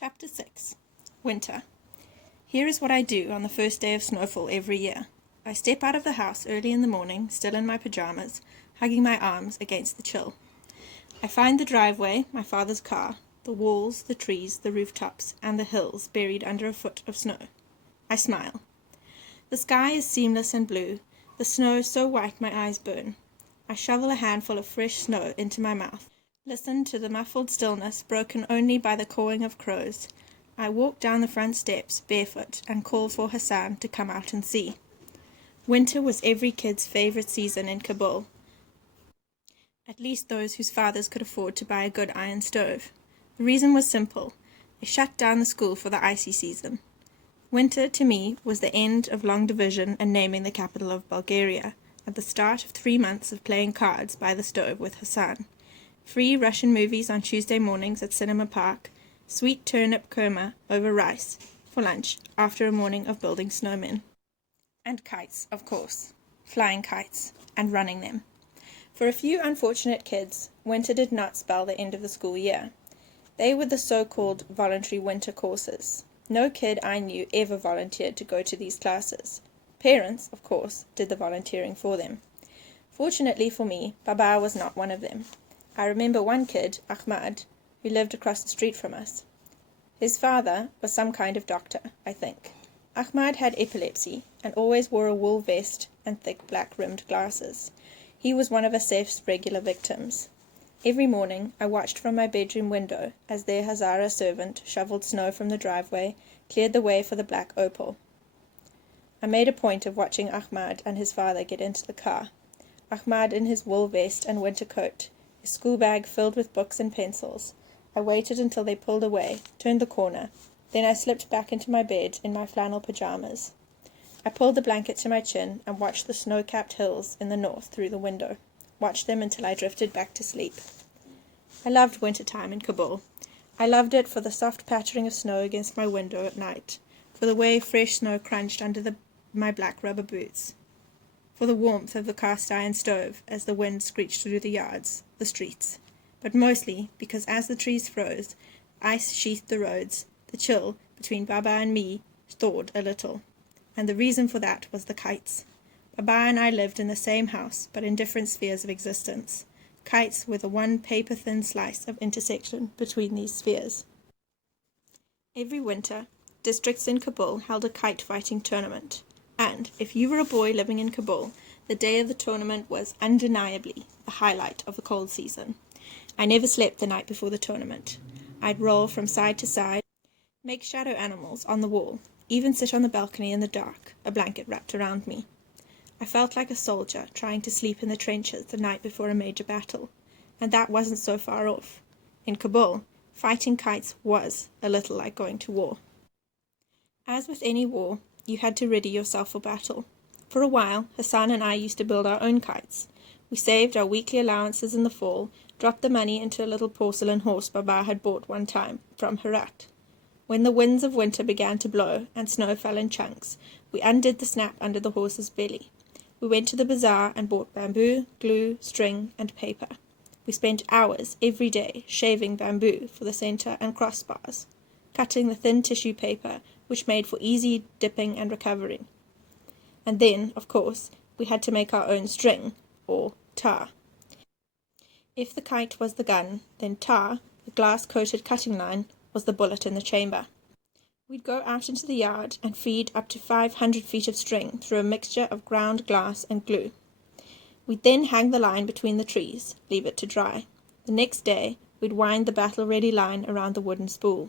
Chapter 6. Winter. Here is what I do on the first day of snowfall every year. I step out of the house early in the morning, still in my pajamas, hugging my arms against the chill. I find the driveway, my father's car, the walls, the trees, the rooftops, and the hills buried under a foot of snow. I smile. The sky is seamless and blue, the snow so white my eyes burn. I shovel a handful of fresh snow into my mouth. Listen to the muffled stillness broken only by the cawing of crows. I walk down the front steps barefoot and call for Hassan to come out and see. Winter was every kid's favorite season in Kabul, at least those whose fathers could afford to buy a good iron stove. The reason was simple. They shut down the school for the icy season. Winter, to me, was the end of long division and naming the capital of Bulgaria, at the start of 3 months of playing cards by the stove with Hassan. Free Russian movies on Tuesday mornings at Cinema Park, sweet turnip kurma over rice for lunch after a morning of building snowmen. And kites, of course. Flying kites and running them. For a few unfortunate kids, winter did not spell the end of the school year. They were the so-called voluntary winter courses. No kid I knew ever volunteered to go to these classes. Parents, of course, did the volunteering for them. Fortunately for me, Baba was not one of them. I remember one kid, Ahmad, who lived across the street from us. His father was some kind of doctor, I think. Ahmad had epilepsy and always wore a wool vest and thick black-rimmed glasses. He was one of Asef's regular victims. Every morning I watched from my bedroom window as their Hazara servant shoveled snow from the driveway, cleared the way for the black opal. I made a point of watching Ahmad and his father get into the car. Ahmad in his wool vest and winter coat, his school bag filled with books and pencils. I waited until they pulled away, turned the corner. Then I slipped back into my bed in my flannel pajamas. I pulled the blanket to my chin and watched the snow-capped hills in the north through the window. Watched them until I drifted back to sleep. I loved winter time in Kabul. I loved it for the soft pattering of snow against my window at night, for the way fresh snow crunched under my black rubber boots, for the warmth of the cast-iron stove as the wind screeched through the yards, the streets, but mostly because as the trees froze, ice sheathed the roads, the chill between Baba and me thawed a little, and the reason for that was the kites. Baba and I lived in the same house, but in different spheres of existence. Kites were the one paper-thin slice of intersection between these spheres. Every winter, districts in Kabul held a kite-fighting tournament, and if you were a boy living in Kabul, the day of the tournament was undeniably the highlight of the cold season. I never slept the night before the tournament. I'd roll from side to side, make shadow animals on the wall, even sit on the balcony in the dark, a blanket wrapped around me. I felt like a soldier trying to sleep in the trenches the night before a major battle, and that wasn't so far off. In Kabul, fighting kites was a little like going to war. As with any war, you had to ready yourself for battle. For a while, Hassan and I used to build our own kites. We saved our weekly allowances in the fall, dropped the money into a little porcelain horse Baba had bought one time from Herat. When the winds of winter began to blow and snow fell in chunks, we undid the snap under the horse's belly. We went to the bazaar and bought bamboo, glue, string, and paper. We spent hours every day shaving bamboo for the center and crossbars, cutting the thin tissue paper which made for easy dipping and recovering. And then, of course, we had to make our own string, or tar. If the kite was the gun, then tar, the glass-coated cutting line, was the bullet in the chamber. We'd go out into the yard and feed up to 500 feet of string through a mixture of ground glass and glue. We'd then hang the line between the trees, leave it to dry. The next day, we'd wind the battle-ready line around the wooden spool.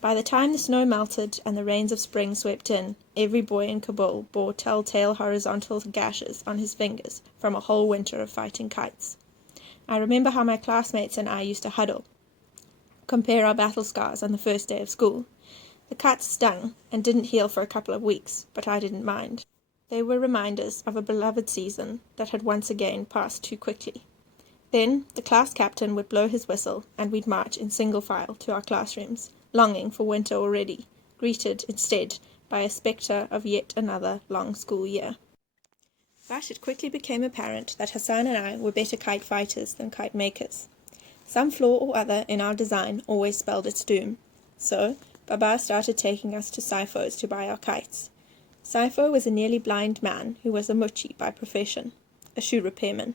By the time the snow melted and the rains of spring swept in, every boy in Kabul bore telltale horizontal gashes on his fingers from a whole winter of fighting kites. I remember how my classmates and I used to huddle, compare our battle scars on the first day of school. The cuts stung and didn't heal for a couple of weeks, but I didn't mind. They were reminders of a beloved season that had once again passed too quickly. Then the class captain would blow his whistle and we'd march in single file to our classrooms, longing for winter already, greeted instead by a spectre of yet another long school year. But it quickly became apparent that Hassan and I were better kite fighters than kite makers. Some flaw or other in our design always spelled its doom. So, Baba started taking us to Saifo's to buy our kites. Saifo was a nearly blind man who was a muchi by profession, a shoe repairman.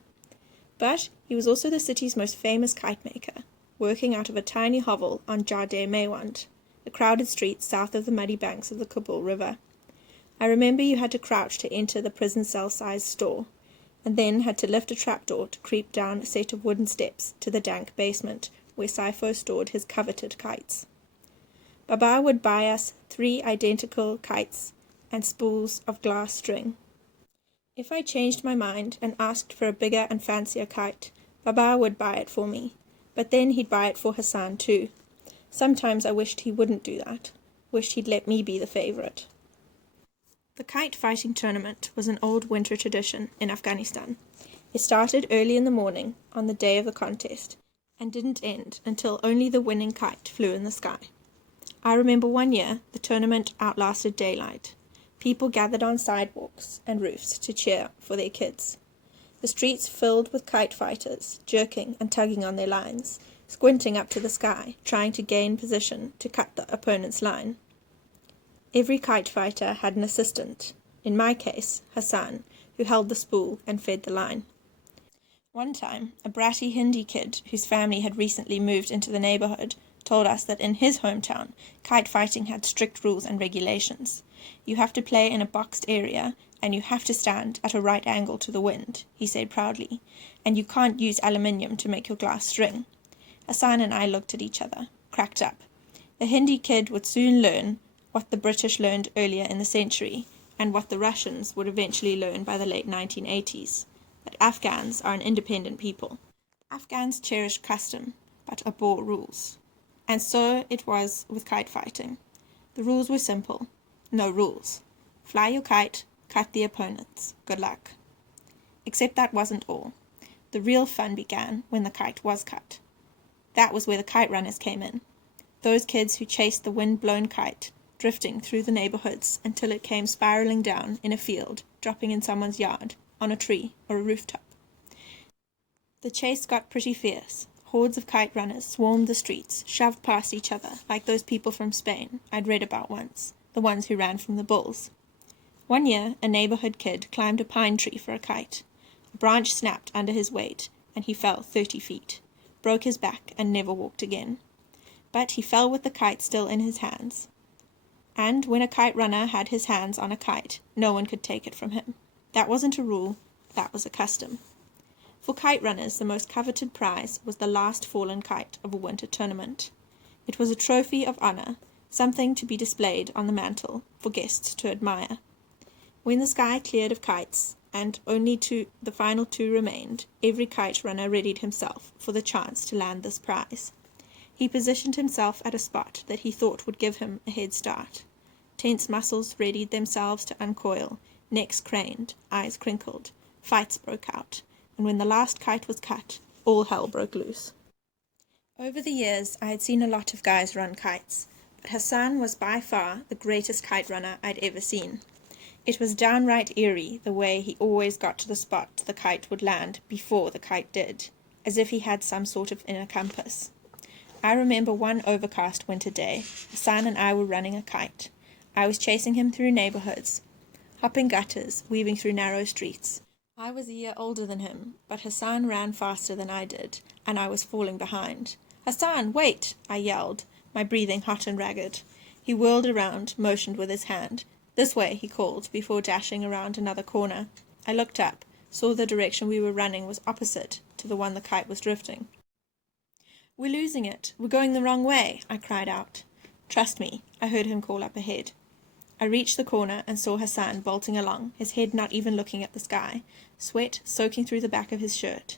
But he was also the city's most famous kite maker, working out of a tiny hovel on Jade Mewand, a crowded street south of the muddy banks of the Kabul River. I remember you had to crouch to enter the prison cell-sized store, and then had to lift a trapdoor to creep down a set of wooden steps to the dank basement where Saifo stored his coveted kites. Baba would buy us 3 identical kites and spools of glass string. If I changed my mind and asked for a bigger and fancier kite, Baba would buy it for me, but then he'd buy it for Hassan too. Sometimes I wished he wouldn't do that, wished he'd let me be the favourite. The kite fighting tournament was an old winter tradition in Afghanistan. It started early in the morning on the day of the contest, and didn't end until only the winning kite flew in the sky. I remember one year the tournament outlasted daylight. People gathered on sidewalks and roofs to cheer for their kids. The streets filled with kite fighters, jerking and tugging on their lines, squinting up to the sky, trying to gain position to cut the opponent's line. Every kite fighter had an assistant, in my case, Hassan, who held the spool and fed the line. One time, a bratty Hindi kid whose family had recently moved into the neighbourhood told us that in his hometown, kite fighting had strict rules and regulations. You have to play in a boxed area, and you have to stand at a right angle to the wind, he said proudly, and you can't use aluminium to make your glass string. Hassan and I looked at each other, cracked up. The Hindi kid would soon learn what the British learned earlier in the century, and what the Russians would eventually learn by the late 1980s, that Afghans are an independent people. Afghans cherish custom, but abhor rules. And so it was with kite fighting. The rules were simple. No rules. Fly your kite, cut the opponents. Good luck. Except that wasn't all. The real fun began when the kite was cut. That was where the kite runners came in. Those kids who chased the wind-blown kite, drifting through the neighbourhoods until it came spiralling down in a field, dropping in someone's yard, on a tree or a rooftop. The chase got pretty fierce. Hordes of kite runners swarmed the streets, shoved past each other, like those people from Spain I'd read about once, the ones who ran from the bulls. One year, a neighbourhood kid climbed a pine tree for a kite. A branch snapped under his weight, and he fell 30 feet, broke his back, and never walked again. But he fell with the kite still in his hands. And when a kite runner had his hands on a kite, no one could take it from him. That wasn't a rule, that was a custom. For kite runners, the most coveted prize was the last fallen kite of a winter tournament. It was a trophy of honour, something to be displayed on the mantel for guests to admire. When the sky cleared of kites, and only the final 2 remained, every kite runner readied himself for the chance to land this prize. He positioned himself at a spot that he thought would give him a head start. Tense muscles readied themselves to uncoil, necks craned, eyes crinkled. Fights broke out, and when the last kite was cut, all hell broke loose. Over the years, I had seen a lot of guys run kites, but Hassan was by far the greatest kite runner I'd ever seen. It was downright eerie the way he always got to the spot the kite would land before the kite did, as if he had some sort of inner compass. I remember one overcast winter day, Hassan and I were running a kite. I was chasing him through neighbourhoods, hopping gutters, weaving through narrow streets. I was a year older than him, but Hassan ran faster than I did, and I was falling behind. "Hassan, wait!" I yelled, my breathing hot and ragged. He whirled around, motioned with his hand. "This way," he called, before dashing around another corner. I looked up, saw the direction we were running was opposite to the one the kite was drifting. "We're losing it. We're going the wrong way," I cried out. "Trust me," I heard him call up ahead. I reached the corner and saw Hassan bolting along, his head not even looking at the sky, sweat soaking through the back of his shirt.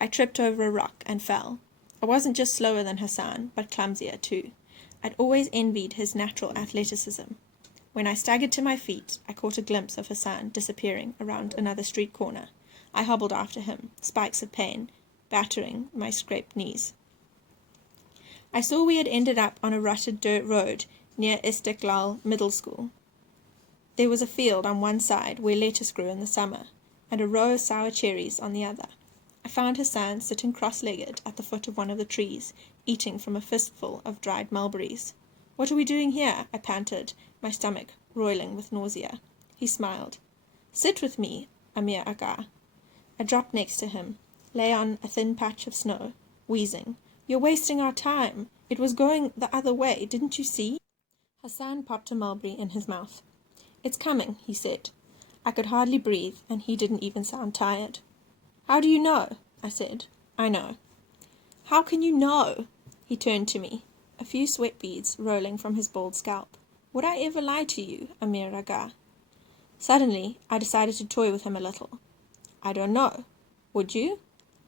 I tripped over a rock and fell. I wasn't just slower than Hassan, but clumsier too. I'd always envied his natural athleticism. When I staggered to my feet, I caught a glimpse of Hassan disappearing around another street corner. I hobbled after him, spikes of pain battering my scraped knees. I saw we had ended up on a rutted dirt road near Istiklal Middle School. There was a field on one side where lettuce grew in the summer, and a row of sour cherries on the other. I found Hassan sitting cross-legged at the foot of one of the trees, eating from a fistful of dried mulberries. What are we doing here? I panted, my stomach roiling with nausea. He smiled. Sit with me, Amir Aga. I dropped next to him, lay on a thin patch of snow, wheezing. You're wasting our time. It was going the other way, didn't you see? Hassan popped a mulberry in his mouth. It's coming, he said. I could hardly breathe, and he didn't even sound tired. How do you know? I said. I know. How can you know? He turned to me, a few sweat beads rolling from his bald scalp. Would I ever lie to you, Amir Aga? Suddenly, I decided to toy with him a little. I don't know. Would you?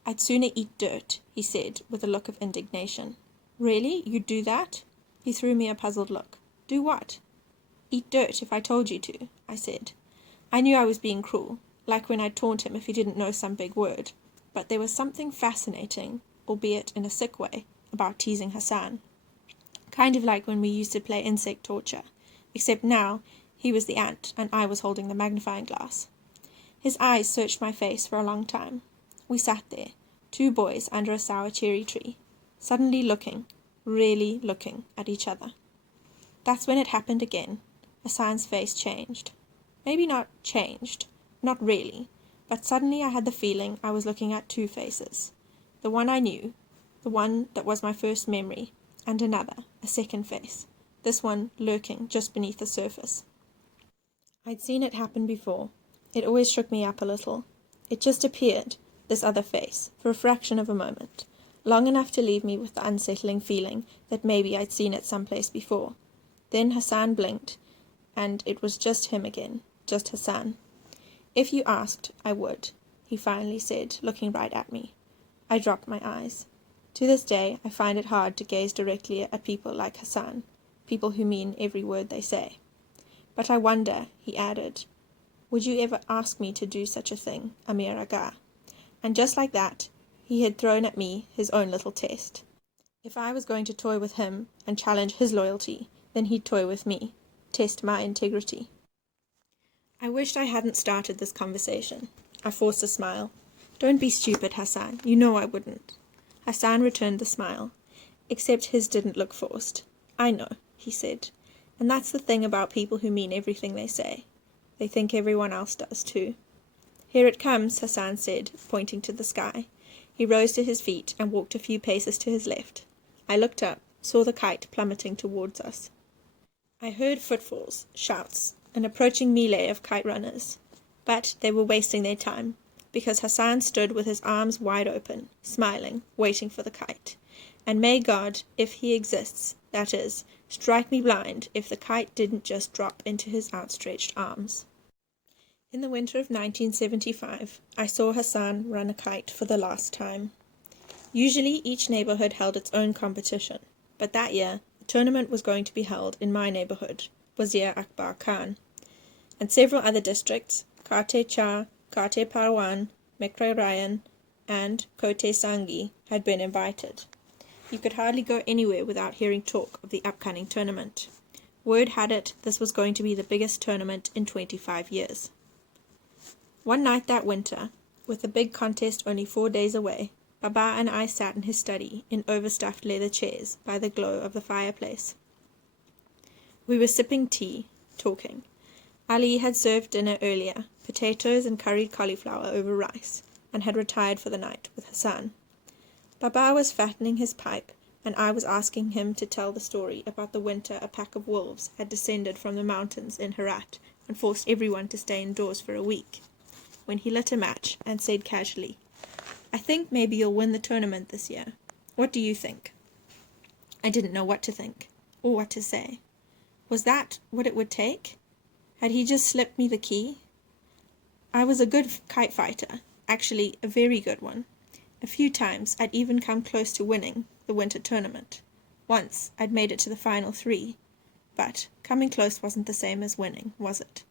I'd sooner eat dirt, he said, with a look of indignation. Really? You'd do that? He threw me a puzzled look. Do what? Eat dirt if I told you to, I said. I knew I was being cruel, like when I'd taunt him if he didn't know some big word. But there was something fascinating, albeit in a sick way, about teasing Hassan. Kind of like when we used to play insect torture, except now he was the ant and I was holding the magnifying glass. His eyes searched my face for a long time. We sat there, two boys under a sour cherry tree, suddenly looking, really looking at each other. That's when it happened again. Hassan's face changed. Maybe not changed, not really, but suddenly I had the feeling I was looking at two faces. The one I knew, the one that was my first memory, and another, a second face, this one lurking just beneath the surface. I'd seen it happen before. It always shook me up a little. It just appeared, this other face, for a fraction of a moment, long enough to leave me with the unsettling feeling that maybe I'd seen it someplace before. Then Hassan blinked, and it was just him again, just Hassan. If you asked, I would, he finally said, looking right at me. I dropped my eyes. To this day, I find it hard to gaze directly at people like Hassan, people who mean every word they say. But I wonder, he added, would you ever ask me to do such a thing, Amir Aga? And just like that, he had thrown at me his own little test. If I was going to toy with him and challenge his loyalty, then he'd toy with me, test my integrity. I wished I hadn't started this conversation. I forced a smile. Don't be stupid, Hassan. You know I wouldn't. Hassan returned the smile, except his didn't look forced. I know, he said. And that's the thing about people who mean everything they say. They think everyone else does too. Here it comes, Hassan said, pointing to the sky. He rose to his feet and walked a few paces to his left. I looked up, saw the kite plummeting towards us. I heard footfalls, shouts, an approaching melee of kite runners. But they were wasting their time, because Hassan stood with his arms wide open, smiling, waiting for the kite. And may God, if he exists, that is, strike me blind if the kite didn't just drop into his outstretched arms. In the winter of 1975, I saw Hassan run a kite for the last time. Usually each neighborhood held its own competition, but that year a tournament was going to be held in my neighborhood, Wazir Akbar Khan, and several other districts, Kate Cha, Kate Parwan, Mekre Ryan, and Kote Sangi, had been invited. You could hardly go anywhere without hearing talk of the upcoming tournament. Word had it this was going to be the biggest tournament in 25 years. One night that winter, with the big contest only 4 days away, Baba and I sat in his study in overstuffed leather chairs by the glow of the fireplace. We were sipping tea, talking. Ali had served dinner earlier, potatoes and curried cauliflower over rice, and had retired for the night with Hassan. Baba was fattening his pipe, and I was asking him to tell the story about the winter a pack of wolves had descended from the mountains in Herat and forced everyone to stay indoors for a week, when he lit a match and said casually, I think maybe you'll win the tournament this year. What do you think? I didn't know what to think, or what to say. Was that what it would take? Had he just slipped me the key? I was a good kite fighter, actually a very good one. A few times I'd even come close to winning the winter tournament. Once I'd made it to the final 3, but coming close wasn't the same as winning, was it?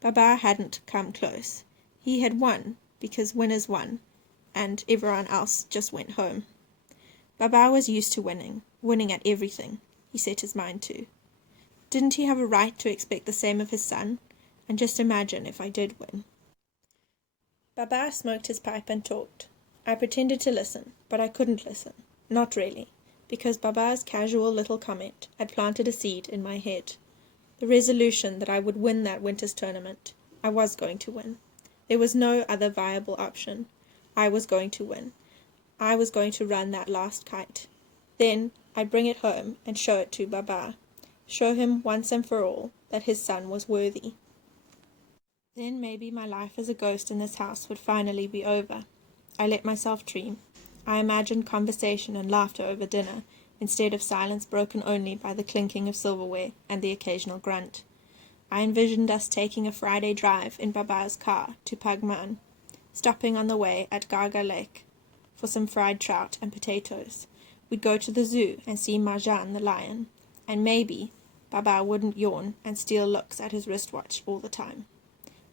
Baba hadn't come close. He had won, because winners won, and everyone else just went home. Baba was used to winning at everything, he set his mind to. Didn't he have a right to expect the same of his son? And just imagine if I did win. Baba smoked his pipe and talked. I pretended to listen, but I couldn't listen. Not really, because Baba's casual little comment had planted a seed in my head. The resolution that I would win that winter's tournament. I was going to win. There was no other viable option. I was going to win. I was going to run that last kite. Then I'd bring it home and show it to Baba. Show him once and for all that his son was worthy. Then maybe my life as a ghost in this house would finally be over. I let myself dream. I imagined conversation and laughter over dinner, instead of silence broken only by the clinking of silverware and the occasional grunt. I envisioned us taking a Friday drive in Baba's car to Pagman, stopping on the way at Gaga Lake for some fried trout and potatoes. We'd go to the zoo and see Marjan the lion, and maybe Baba wouldn't yawn and steal looks at his wristwatch all the time.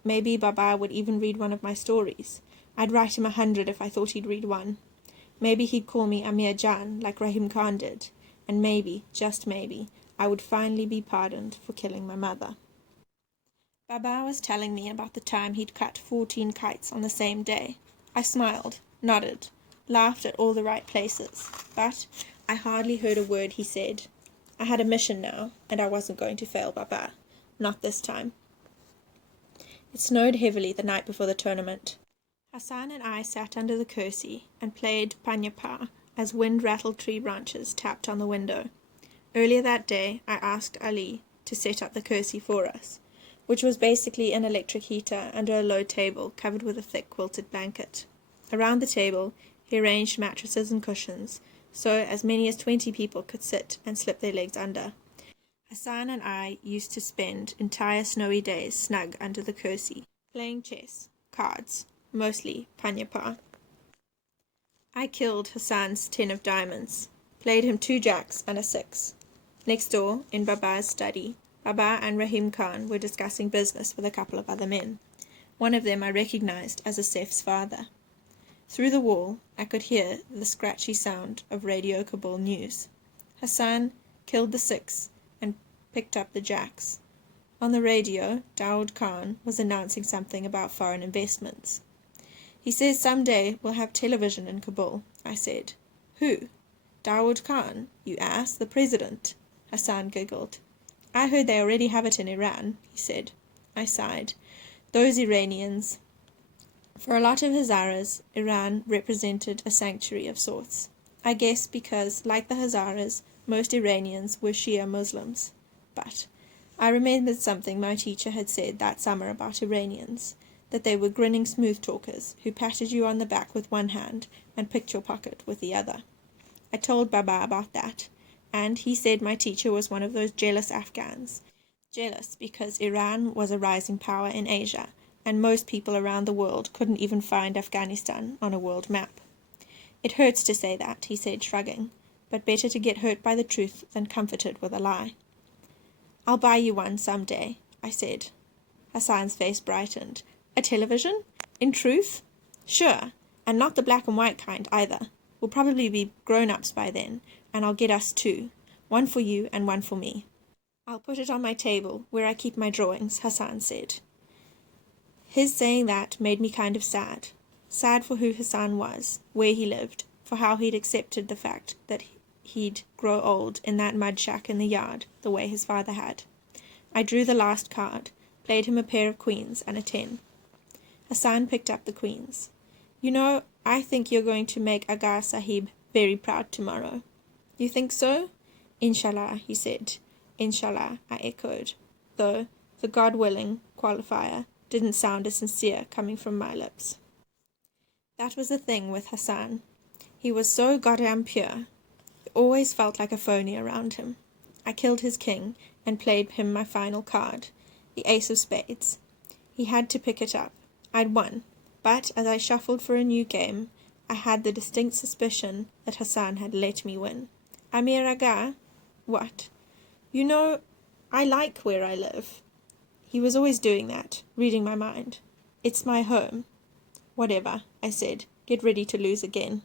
Maybe Baba would even read one of my stories. I'd write him 100 if I thought he'd read one. Maybe he'd call me Amir Jan like Rahim Khan did, and maybe, just maybe, I would finally be pardoned for killing my mother. Baba was telling me about the time he'd cut 14 kites on the same day. I smiled, nodded, laughed at all the right places, but I hardly heard a word he said. I had a mission now, and I wasn't going to fail Baba. Not this time. It snowed heavily the night before the tournament. Hassan and I sat under the kursi and played panyapa as wind rattled tree branches tapped on the window. Earlier that day, I asked Ali to set up the kursi for us, which was basically an electric heater under a low table covered with a thick quilted blanket. Around the table, he arranged mattresses and cushions, so as many as 20 people could sit and slip their legs under. Hassan and I used to spend entire snowy days snug under the kursi, playing chess, cards, mostly panyapa. I killed Hassan's 10 of diamonds, played him 2 jacks and a 6. Next door, in Baba's study, Baba and Rahim Khan were discussing business with a couple of other men. One of them I recognized as Asef's father. Through the wall, I could hear the scratchy sound of Radio Kabul news. Hassan killed the 6 and picked up the jacks. On the radio, Daoud Khan was announcing something about foreign investments. He says someday we'll have television in Kabul, I said. Who? Daoud Khan, you ass, the president. Hassan giggled. I heard they already have it in Iran, he said. I sighed. Those Iranians. For a lot of Hazaras, Iran represented a sanctuary of sorts. I guess because, like the Hazaras, most Iranians were Shia Muslims. But I remembered something my teacher had said that summer about Iranians, that they were grinning smooth talkers who patted you on the back with one hand and picked your pocket with the other. I told Baba about that, and he said my teacher was one of those jealous Afghans. Jealous because Iran was a rising power in Asia, and most people around the world couldn't even find Afghanistan on a world map. It hurts to say that, he said, shrugging, but better to get hurt by the truth than comforted with a lie. I'll buy you one some day, I said. Hassan's face brightened. A television? In truth? Sure, and not the black and white kind either. We'll probably be grown-ups by then, and I'll get us 2. One for you and one for me. I'll put it on my table, where I keep my drawings, Hassan said. His saying that made me kind of sad. Sad for who Hassan was, where he lived, for how he'd accepted the fact that he'd grow old in that mud shack in the yard, the way his father had. I drew the last card, played him a pair of queens and a 10. Hassan picked up the queens. You know, I think you're going to make Aga Sahib very proud tomorrow. You think so? Inshallah, he said. Inshallah, I echoed, though the God-willing qualifier didn't sound as sincere coming from my lips. That was the thing with Hassan. He was so goddamn pure. It always felt like a phony around him. I killed his king and played him my final card, the ace of spades. He had to pick it up. I'd won, but as I shuffled for a new game, I had the distinct suspicion that Hassan had let me win. Amir Aga? What? You know, I like where I live. He was always doing that, reading my mind. It's my home. Whatever, I said. Get ready to lose again.